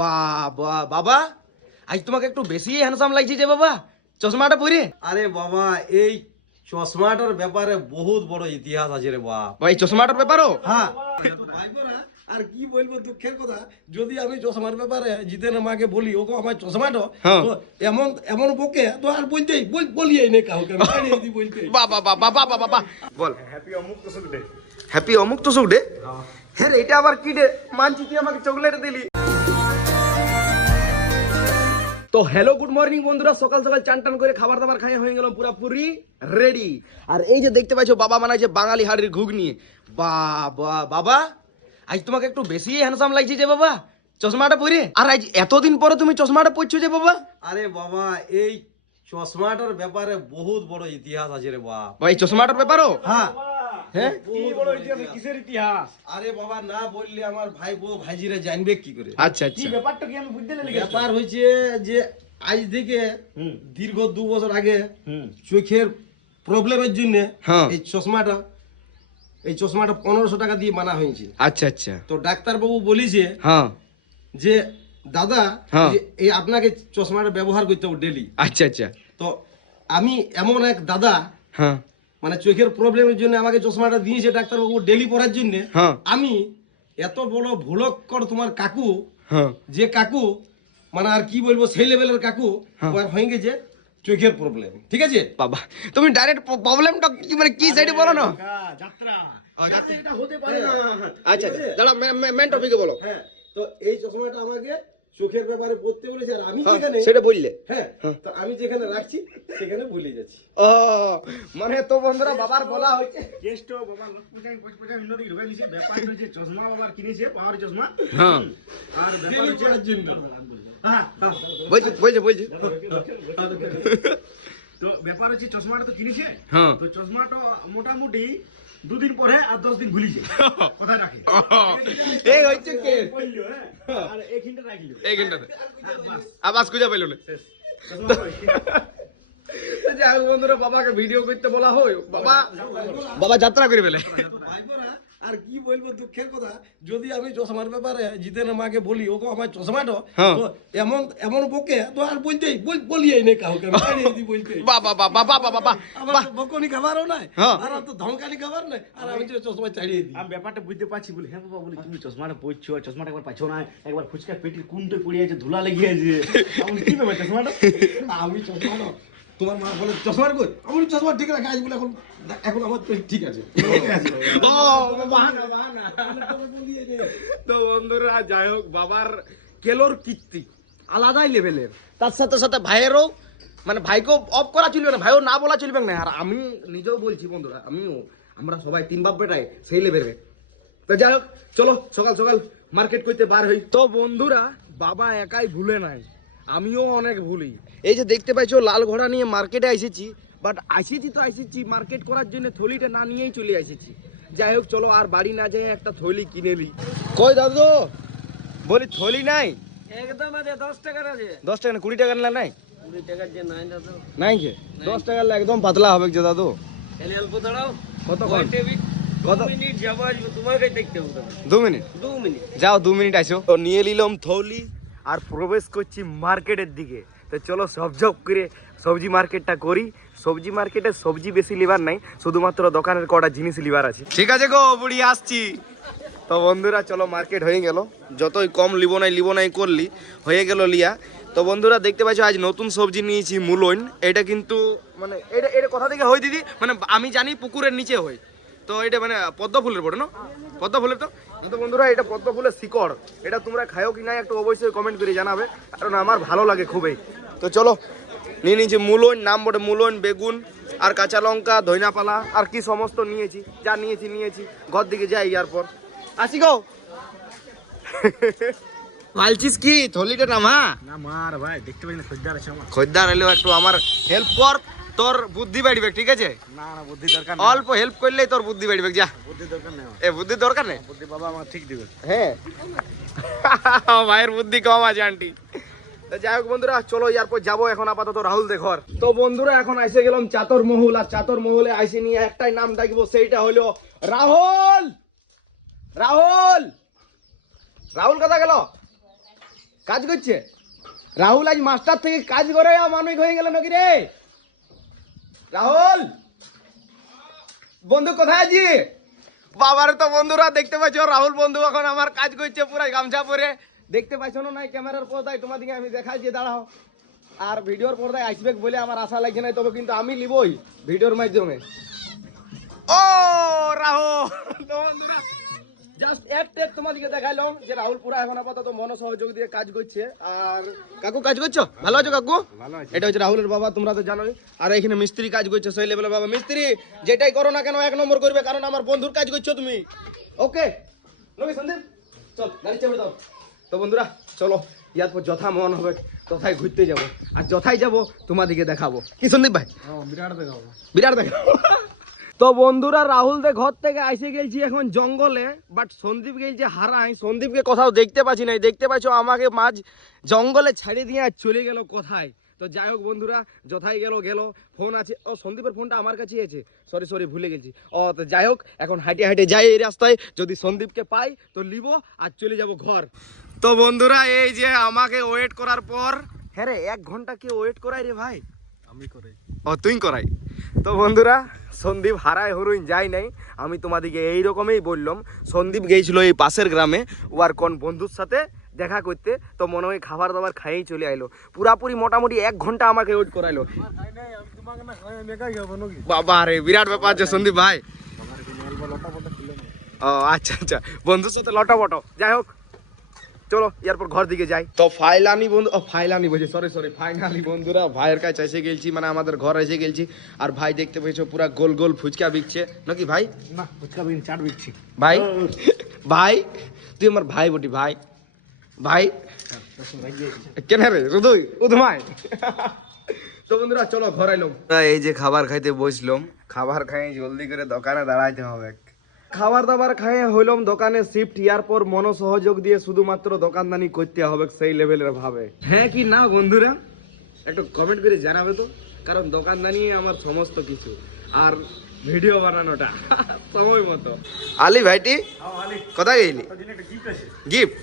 বাবা বাবা, আজ তোমাকে একটু বেশি হ্যান্ডসাম লাগছে যে বাবা, চশমাটা পরে। আরে বাবা, এই চশমাটার ব্যাপারে বহুত বড় ইতিহাস আছে রে বাপ। ভাই চশমাটার ব্যাপারও হ্যাঁ ভাইবোরা, আর কি বলবো দুঃখের কথা, যদি আমি চশমার ব্যাপারে জিতেনের মাকে বলি ওকে আমার চশমাটা, হ্যাঁ। তো এমন এমন বকে তো আর বলতেই বলিই নেই কাউকে, আমি ছাড়িয়ে দিই বলতে। বাবা বাবা বাবা বাবা বল। হ্যাপি অমুক তোষক ডে। হ্যাপি অমুক তো সুখ ডে। হ্যাঁ রে, এটা আবার কি ডে? মানছি তুই আমাকে চকলেট দিলি। তো হ্যালো গুড মর্নিং বন্ধুরা, সকাল সকাল চান টান করে খাবার দাবার খাইয়ে হয়ে গেল পুরাপুরি রেডি। আর এই যে দেখতে পাচ্ছ বাবা বানাইছে বাঙালি হাড়ির ঘুগনি। বাবা বাবা, আজ তোমাকে একটু বেশি হ্যান্ডসাম লাগছে যে বাবা, চশমাটা পরে। আর আজ এতদিন পরে তুমি চশমাটা পরছো যে বাবা। আরে বাবা, এই চশমাটার ব্যাপারে বহুত বড় ইতিহাস আছে রে বাপ। ভাই চশমাটার ব্যাপারও। হ্যাঁ হ্যাঁ, বহুত বড় ইতিহাস। কিসের ইতিহাস? আরে বাবা, না বললে আমার ভাই বউ ভাইজিরা জানবে কি করে? আচ্ছা আচ্ছা। ব্যাপার হয়েছে যে আজ থেকে দীর্ঘ 2 বছর আগে চোখের প্রবলেমের জন্য হ্যাঁ। এই চশমাটা 1500 টাকা দিয়ে বানা হয়েছে। আচ্ছা আচ্ছা। তো ডাক্তার বাবু বলেছে হ্যাঁ যে দাদা, হ্যাঁ। যে এই আপনাকে চশমাটা ব্যবহার করতে হবে ডেলি। আচ্ছা আচ্ছা। তো আমি এমন এক দাদা, হ্যাঁ মানে চোখের প্রবলেমের জন্য আমাকে চশমাটা দিয়েছে ডাক্তার বাবু ডেলি পরার জন্য। হ্যাঁ। আমি এত বড় ভুলক্কর তোমার কাকু, হ্যাঁ। যে কাকু মানে আর কি বলবো, সেই লেভেলের কাকু ওর হয়ে গেছে চোখের প্রবলেম। ঠিক আছে বাবা, তুমি ডাইরেক্ট প্রবলেমটা কি মানে কি সাইডে বলো না? যাত্রা যাত্রা। এটা হতে পারে না। আচ্ছা আচ্ছা, দাঁড়া মেন টপিকে বলো। হ্যাঁ, তো এই চশমাটা আমাকে চোখের ব্যাপারে পড়তে বলেছে, আর আমি হ্যাঁ, যেখানে সেটা বললে। হ্যাঁ, তো আমি যেখানে রাখছি সেখানে ভুলে যাচ্ছি। ও মানে তো বন্ধুরা বাবার বলা হয়েছে। কেষ্ট বাবা লক্ষ্মীটাই পয়সা উন্নতি ঢুকে নিছে, ব্যাপার হয়েছে চশমা বাবার কিনেছে, পাওয়ার চশমা। হ্যাঁ, আর ব্যাপার হচ্ছে হ্যাঁ, বলছি বলছি বলছি। তো ব্যাপার হচ্ছে চশমাটা তো কিনেছে। হ্যাঁ। তো চশমাটা মোটামুটি 2 দিন পরে আর 10 দিন ভুলিছে কোথায় রাখে। এই হচ্ছে কে? আর এইখানটা রাখলো, এইখানটাতে বাস আবার খুঁজে পাইলো না। চশমা যাই হোক বন্ধুরা, বাবাকে ভিডিও করতে বলা হয়, বাবা যাত্রা করে ফেলে। ভাইবোরা, আর কি বলবো দুঃখের কথা, যদি আমি চশমার ব্যাপারে জিতেনের মাকে বলি ওকে আমার চশমাটা, হ্যাঁ। তো এমন এমন বকে তো আর বলতেই বলিই নেই কাউকে, আমি ছাড়িয়ে দিই বলতে। বাবা বাবা বাবা বাবা আমার তো বকনি খাবারও নাই, হ্যাঁ। আর তো ধমকানি খাবার নাই, আর আমি তো চশমা ছাড়িয়ে দিই। আমি ব্যাপারটা বুঝতে পারছি, বলি হ্যাঁ বাবা, বলি তুমি চশমাটা পড়ছো, চশমাটা একবার পাচ্ছ না, একবার ফুচকা পেটির কুনতে পড়ে আছে, ধুলা লেগে আছে, আমি কি ব্যাপার চশমাটা? আমি চশমা না, তোমার মা বলে চশমার কই, আমি চশমা ঠিক রাখা আছে বলে এখন এখন আমার তো ঠিক আছে। ও বাহানা বাহানা। তো বন্ধুরা যাই হোক, বাবার কেলোর কীর্তি আলাদাই লেভেলের। তার সাথে সাথে ভাইয়েরও, মানে ভাইকেও অফ করা চলবে না, ভাইও না বলা চলবে না। আর আমি নিজেও বলছি বন্ধুরা, আমরা সবাই 3 বাপ বেটাই সেই লেভেলে। তো যাই হোক, চলো সকাল সকাল মার্কেট করতে বার হই। তো বন্ধুরা, বাবা একাই ভুলে নাই, আমিও অনেক ভুলি। এই যে দেখতে পাইছো লাল ঘোড়া নিয়ে মার্কেটে এসেছি, বাট আইসেছি মার্কেট করার জন্য, থলিটা না নিয়েই চলে এসেছি। যাই হোক চলো, আর বাড়ি না যাই একটা থলি কিনে নি। কই দাদু, বলি থলি নাই? একদম আছে, 10 টাকার আছে। 10 টাকা না 20 টাকার না? নাই 20 টাকার যে নাই দাদু, নাই যে 10 টাকার একদম পাতলা হবে যে দাদু। এলে অল্প দাঁড়াও, কতক্ষণ? কত মিনিট যাবো, আসবো, তোমাকে দেখতে হবে। 2 মিনিট? 2 মিনিট যাও 2 মিনিট আসো। তো নিয়ে নিলাম থলি আর প্রবেশ করছি মার্কেটের দিকে। তো চলো ঝপঝপ করে সবজি মার্কেটটা করি। সবজি মার্কেটে সবজি বেশি লিবার নাই, শুধুমাত্র দোকানের কটা জিনিস লিবার আছে। ঠিক আছে গো বুড়ি, আসছি। তো বন্ধুরা চলো, মার্কেট হয়ে গেল, যতই কম লিব নাই করলি হয়ে গেল লিয়া। তো বন্ধুরা দেখতে পাচ্ছ আজ নতুন সবজি নিয়েছি মূলন। এটা কিন্তু মানে এটা কোথা থেকে হয় দিদি? মানে আমি জানি পুকুরের নিচে হয়। তো এটা মানে পদ্ম ফুলের পড়ে না? পদ্ম ফুলের। তো কিন্তু বন্ধুরা, এটা পদ্ম ফুলের শিকড়। এটা তোমরা খাও কি না একটু অবশ্যই কমেন্ট করে জানাবে, কারণ আমার ভালো লাগে খুবই। তো চলো নিয়ে নিয়েছি মূলন, নাম বটে মূলন, বেগুন আর কাঁচা লঙ্কা, ধইনাপালা আর কি সমস্ত নিয়েছি। যা নিয়েছি ঘর দিকে যাই, ইয়ার পর আসি গো। মালছিস কি থলিটা নামা? না মার ভাই, দেখতে পাই না, খদ্দার আছে আমার। খদ্দার এলেও একটু আমার হেল্প কর, তোর বুদ্ধি বাড়বে। ঠিক আছে, না না, বুদ্ধি দরকার নেই, অল্প হেল্প করলেই তোর বুদ্ধি বাড়বে। যা, বুদ্ধি দরকার নেই, এ বুদ্ধির দরকার নেই। বুদ্ধি বাবা আমার ঠিক দিবে। হ্যাঁ, ভাইয়ের বুদ্ধি কম আছে আন্টি। তো যাই হোক বন্ধুরা, চলো এরপর যাবো এখন আপাতত রাহুল দে ঘর। তো বন্ধুরা এখন আইসে গেলাম চাতর মহল, আর চাতর মহলে আইসে নিয়ে একটাই নাম ডাকবো, সেইটা হলো রাহুল। রাহুল রাহুল কোথা গেল? কাজ করছে রাহুল আজ মাস্টার থেকে কাজ করে মানুষ হয়ে গেল নাকি রে রাহুল বন্ধু কোথায় আছি বাবার তো বন্ধুরা দেখতে পাচ্ছ রাহুল বন্ধু এখন আমার কাজ করছে পুরো গামছা পরে দেখতে পাচ্ছ না নাই ক্যামেরার পর্দায় তোমাদেরকে আমি দেখাচ্ছি দাঁড়াও আর ভিডিওর পর্দায় আসবে বলে আমার আশা লাগছে না তবে কিন্তু আমি লিবই ভিডিওর মাধ্যমে ও রাহুল তো বন্ধুরা জাস্ট এক তোমাদেরকে দেখাইলাম যে রাহুল পুরা এখন আপাতত মনোসহযোগ দিয়ে কাজ করছে আর কাকু কাজ করছো ভালো আছো কাকু এটা হচ্ছে রাহুলের বাবা তোমরা তো জানোই আর এখানে মিস্ত্রি কাজ করছে সেই লেভেলের বাবা মিস্ত্রি যেটাই করো না কেন 1 নম্বর করবে কারণ আমার বন্ধুর কাজ করছো তুমি ওকে নবী সন্দীপ চল গাড়ি চাপড়ে দাও তো বন্ধুরা চলো ইয়ার পর যথা মন হবে তথায় ঘুরতে যাব আর যথাই যাব তোমাদেরকে দেখাবো কি সন্দীপ ভাই বিরাট দেখাবো তো বন্ধুরা রাহুল দে ঘর থেকে আইসে গেছি এখন জঙ্গলে বাট সন্দীপ গেছে হারাই সন্দীপকে কোথাও দেখতে পাচ্ছি না দেখতে পাচ্ছ আমাকে মাঝ জঙ্গলে ছাড়ে দিয়ে আর চলে গেল কোথায় তো যাই হোক বন্ধুরা যথাই গেল ফোন আছে ও সন্দীপের ফোনটা আমার কাছেই আছে সরি ভুলে গেছি ও তো যাই হোক এখন হাঁটে যাই এই রাস্তায় যদি সন্দীপকে পাই তো লিবো আর চলে যাব ঘর তো বন্ধুরা এই যে আমাকে ওয়েট করার পর হ্যাঁ রে 1 ঘন্টা কে ওয়েট করাই রে ভাই আমি করাই ও তুই করাই তো বন্ধুরা সন্দীপ হারায় হরুইন যাই নাই আমি তোমাদেরকে এইরকমই বললাম সন্দীপ গিয়েছিল এই পাশের গ্রামে ওর কোন বন্ধুর সাথে দেখা করতে তো মনে হয় খাবার দাবার খাইয়েই চলে আইলো পুরাপুরি মোটামুটি 1 ঘন্টা আমাকে ওয়েট করাইলো বাবা রে বিরাট ব্যাপার আছে সন্দীপ ভাই ও আচ্ছা বন্ধুর সাথে লটাপটো যাই হোক চলো এরপর ঘর দিকে যাই তো ফাইলানি বন্ধু ফাইলানি বলছি সরি ফাইনালি বন্ধুরা ভাইয়ের কাছে এসে গেছি মানে আমাদের ঘর এসে গেছি আর ভাই দেখতে পেয়েছো পুরা গোল ফুচকা বিকছে নাকি ভাই না ফুচকা বিন চাট বিচ্ছি ভাই তুই আমার ভাই বটি ভাই কেন রে রুদুই উদমাই তো বন্ধুরা চলো ঘর আইলাম এই যে খাবার খাইতে বসলাম খাবার খাই জলদি করে দোকানে দাঁড়াইতে হবে খাবার দাবার খাই হইলাম দোকানে শিফট ইয়ার পর মনোসহযোগ দিয়ে শুধুমাত্র দোকানদানি করতে হবে সেই লেভেলের ভাবে হ্যাঁ কি না বন্ধুরা একটু কমেন্ট করে জানাবে তো কারণ দোকানদানি আমার সমস্ত কিছু আর ভিডিও বানানোটা সময় মতো আলি ভাইটি কোথায় গেলি গিফট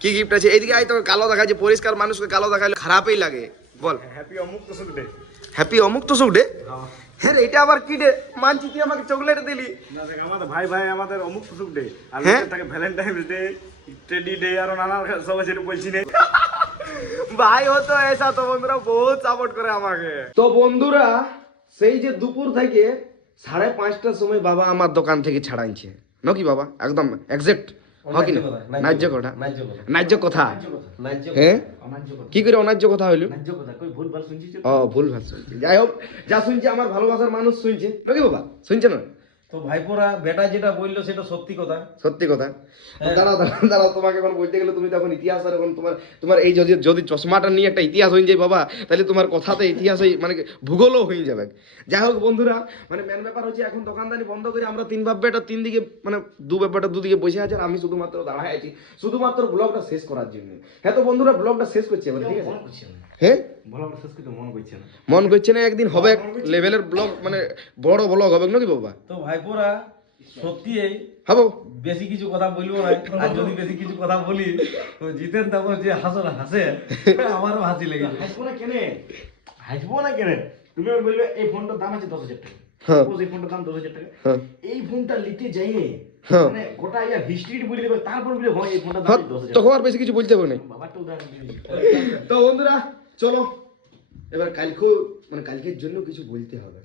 কি গিফট আছে এইদিকে আই তো কালো দেখাচ্ছে পরিষ্কার মানুষকে কালো দেখালে খারাপই লাগে বল হ্যাপি অমুক তো সুখ ডে হ্যাপি অমুক তো সুখ ডে হ্যাঁ রে, এটা আবার কি ডে মানছি তুই আমাকে চকলেট দিলি না দেখ আমাদের ভাই আমাদের অমুক তো সুখ ডে আর হ্যাঁ? তাকে ভ্যালেন্টাইন্স ডে টেডি ডে আর নানা সব আছে বলছি না ভাই ও তো এসা তো বন্ধুরা বহুত সাপোর্ট করে আমাকে তো বন্ধুরা সেই যে দুপুর থেকে 5:30টার সময় বাবা আমার দোকান থেকে ছাড়াইছে নাকি বাবা একদম এক্সাক্ট হকি না ন্যায্য কথা হ্যাঁ কি করে অন্যায্য কথা হইলো ভুল ভাল শুনছিস ও ভুল ভাল শুনছি যাই হোক যা শুনছে আমার ভালোবাসার মানুষ শুনছে নাকি বাবা শুনছে না তো ভাইপোরা বেটা যেটা বললো সেটা সত্যি কথা সত্যি কথা দাঁড়াও তোমাকে এখন বলতে গেলে তুমি তখন ইতিহাস আর এখন তোমার এই যদি চশমাটা নিয়ে একটা ইতিহাস হয়ে যায় বাবা তাহলে তোমার কথাতে ইতিহাস মানে ভূগোলও হয়ে যাবে যাই হোক বন্ধুরা মানে মেন ব্যাপার হচ্ছে এখন দোকানদানি বন্ধ করে আমরা তিন দিকে মানে দুদিকে বসে আছে আর আমি শুধুমাত্র দাঁড়ায় আছি শুধুমাত্র ব্লগটা শেষ করার জন্য হ্যাঁ তো বন্ধুরা ব্লগটা শেষ করছি এবার ঠিক আছে হ্যাঁ মন করছে না একদিন হবে লেভেলের ব্লগ মানে বড় ব্লগ হবে নাকি বাবা তো ভাইপোরা সত্যি হবো বেশি কিছু কথা বলবো না আর যদি বেশি কিছু কথা বলি তো জিতেন তারপর যে হাসে আমারও হাসি লেগে হাসবো না কেন তুমি আর বলবে এই ফোনটার দাম আছে 10,000 টাকা হ্যাঁ। এই ফোনটার দাম 10,000 টাকা হ্যাঁ। এই ফোনটা নিতে যাইয়ে হ্যাঁ। মানে গোটা ইয়ার হিস্ট্রি বলে দেবে তারপর বলে হয় এই ফোনটার দাম 10,000 তখন আর বেশি কিছু বলতে হবে না বাবারটা উদাহরণ দিবি তো বন্ধুরা চলো এবার কালকের জন্য কিছু বলতে হবে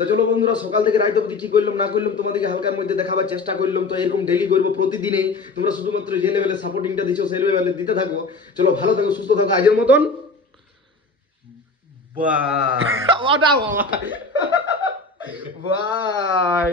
তো চলো বন্ধুরা সকাল থেকে রাত অবধি কি করলাম না করলাম তোমাদেরকে হালকার মধ্যে দেখাবার চেষ্টা করলাম তো এরকম ডেইলি করবো প্রতিদিনই তোমরা শুধুমাত্র যে লেভেলে সাপোর্টিংটা দিচ্ছ সেই লেভেলে দিতে থাকো চলো ভালো থাকো সুস্থ থাকো আজের মতন বাই